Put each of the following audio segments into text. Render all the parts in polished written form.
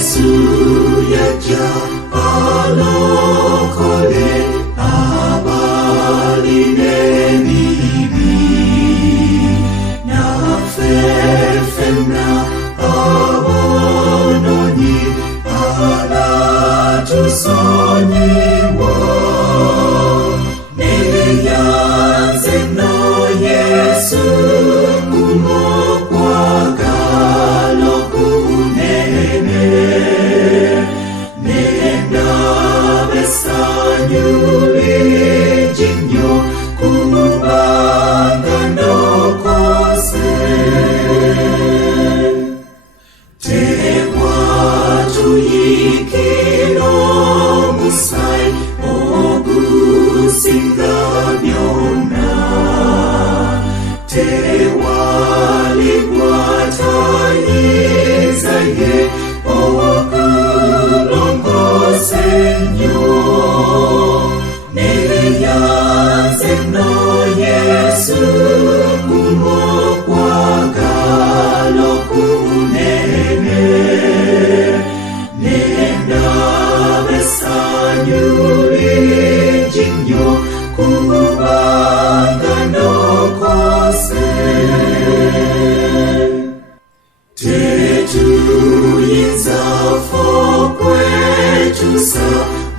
Yesu yaja alokole abaline bibi na fefemna abononi alatusonyiwa neyanze no Yesu kumokwaga lokunene nenda besanyuli jinyo kubanga nokose tewa tuyikino musai ogusinga byona tewaligwatayizaye okulongosenyo neyanze no Yesu kumokwaga lokunene nenda besanyuli jinyo kubanga nokose tetuyinza fokwetusa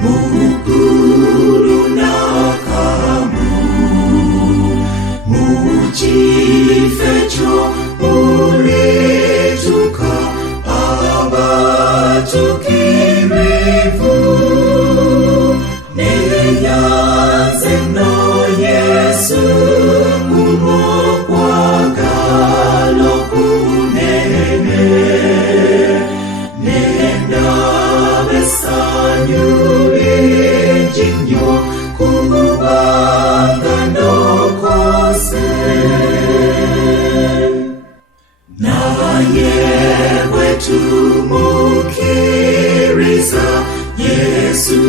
mugulu nakamu mukifekyo mulituka abatukirivu neyanze no Yesu kumokwaga lokunene nenda besanyuli jinyo kubanga nokose naye bwetumukiriza Yesu